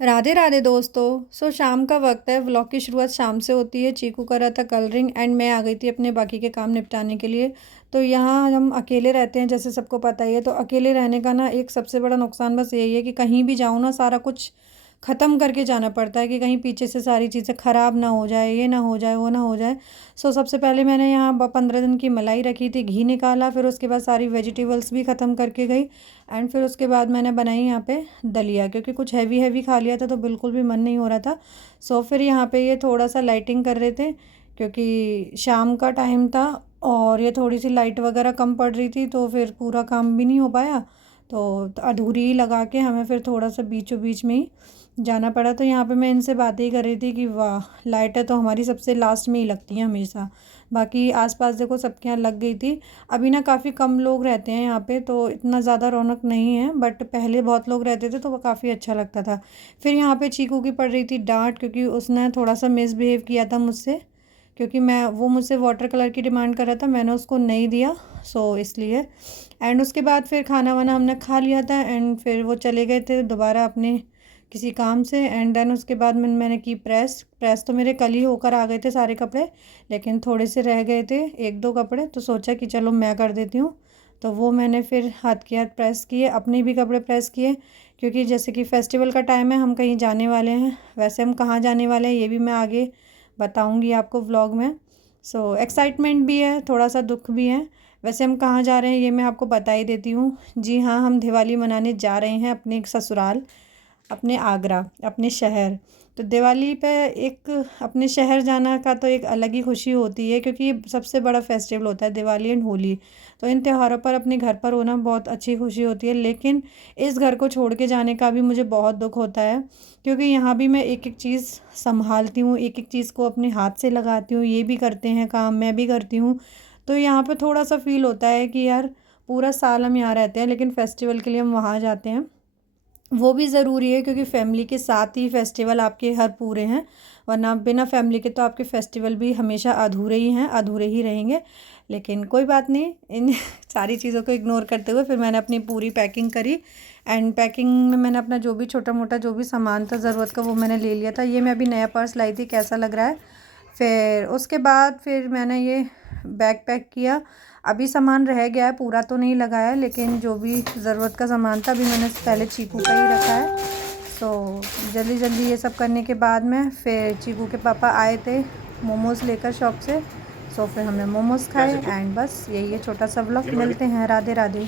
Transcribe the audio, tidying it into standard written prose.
राधे राधे दोस्तों। शाम का वक्त है। व्लॉग की शुरुआत शाम से होती है। चीकू कर रहा था कलरिंग एंड मैं आ गई थी अपने बाकी के काम निपटाने के लिए। तो यहाँ हम अकेले रहते हैं, जैसे सबको पता ही है। तो अकेले रहने का ना एक सबसे बड़ा नुकसान बस यही है कि कहीं भी जाऊँ ना, सारा कुछ ख़त्म करके जाना पड़ता है कि कहीं पीछे से सारी चीज़ें ख़राब ना हो जाए, ये ना हो जाए, वो ना हो जाए। सबसे पहले मैंने यहाँ 15 दिन की मलाई रखी थी, घी निकाला, फिर उसके बाद सारी वेजिटेबल्स भी ख़त्म करके गई। एंड फिर उसके बाद मैंने बनाई यहाँ पे दलिया, क्योंकि कुछ हैवी हैवी खा लिया था तो बिल्कुल भी मन नहीं हो रहा था। फिर यहाँ पे ये थोड़ा सा लाइटिंग कर रहे थे, क्योंकि शाम का टाइम था और ये थोड़ी सी लाइट वगैरह कम पड़ रही थी, तो फिर पूरा काम भी नहीं हो पाया। तो अधूरी ही लगा के हमें फिर थोड़ा सा बीचों बीच में ही जाना पड़ा। तो यहाँ पे मैं इनसे बातें ही कर रही थी कि वाह, लाइटें तो हमारी सबसे लास्ट में ही लगती हैं हमेशा। बाकी आसपास देखो सबके यहाँ लग गई थी। अभी ना काफ़ी कम लोग रहते हैं यहाँ पे, तो इतना ज़्यादा रौनक नहीं है, बट पहले बहुत लोग रहते थे तो वो काफ़ी अच्छा लगता था। फिर यहाँ पे चीकू की पड़ रही थी डांट, क्योंकि उसने थोड़ा सा मिसबिहेव किया था मुझसे, क्योंकि वो मुझसे वाटर कलर की डिमांड कर रहा था, मैंने उसको नहीं दिया। इसलिए एंड उसके बाद फिर खाना वाना हमने खा लिया था एंड फिर वो चले गए थे दोबारा अपने किसी काम से। एंड देन उसके बाद मैंने की प्रेस तो मेरे कल ही होकर आ गए थे सारे कपड़े, लेकिन थोड़े से रह गए थे एक दो कपड़े, तो सोचा कि चलो मैं कर देती हूँ। तो वो मैंने फिर हाथ के हाथ प्रेस किए, अपने भी कपड़े प्रेस किए, क्योंकि जैसे कि फेस्टिवल का टाइम है, हम कहीं जाने वाले हैं। वैसे हम कहाँ जाने वाले हैं ये भी मैं आगे बताऊँगी आपको व्लॉग में। एक्साइटमेंट भी है, थोड़ा सा दुख भी है। वैसे हम कहाँ जा रहे हैं ये मैं आपको बता ही देती हूँ। जी हाँ, हम दिवाली मनाने जा रहे हैं अपने ससुराल, अपने आगरा, अपने शहर। तो दिवाली पे एक अपने शहर जाना का तो एक अलग ही खुशी होती है, क्योंकि ये सबसे बड़ा फेस्टिवल होता है, दिवाली एंड होली। तो इन त्योहारों पर अपने घर पर होना बहुत अच्छी खुशी होती है, लेकिन इस घर को छोड़ के जाने का भी मुझे बहुत दुख होता है, क्योंकि यहाँ भी मैं एक एक चीज़ संभालती हूँ, एक एक चीज़ को अपने हाथ से लगाती हूँ। ये भी करते हैं काम, मैं भी करती हूँ। तो यहाँ पर थोड़ा सा फील होता है कि यार, पूरा साल हम यहाँ रहते हैं लेकिन फेस्टिवल के लिए हम वहाँ जाते हैं। वो भी ज़रूरी है, क्योंकि फैमिली के साथ ही फेस्टिवल आपके हर पूरे हैं, वरना बिना फैमिली के तो आपके फेस्टिवल भी हमेशा अधूरे ही हैं, अधूरे ही रहेंगे। लेकिन कोई बात नहीं, इन सारी चीज़ों को इग्नोर करते हुए फिर मैंने अपनी पूरी पैकिंग करी। एंड पैकिंग में मैंने अपना जो भी छोटा मोटा जो भी सामान था ज़रूरत का, वो मैंने ले लिया था। ये मैं अभी नया पर्स लाई थी, कैसा लग रहा है। फिर उसके बाद फिर मैंने ये बैग पैक किया। अभी सामान रह गया है, पूरा तो नहीं लगाया, लेकिन जो भी ज़रूरत का सामान था अभी मैंने पहले चीकू का ही रखा है। जल्दी जल्दी ये सब करने के बाद में फिर चीकू के पापा आए थे मोमोज़ लेकर शॉप से। फिर हमने मोमोज़ खाए एंड बस यही है छोटा सा व्लॉग। मिलते हैं, राधे राधे।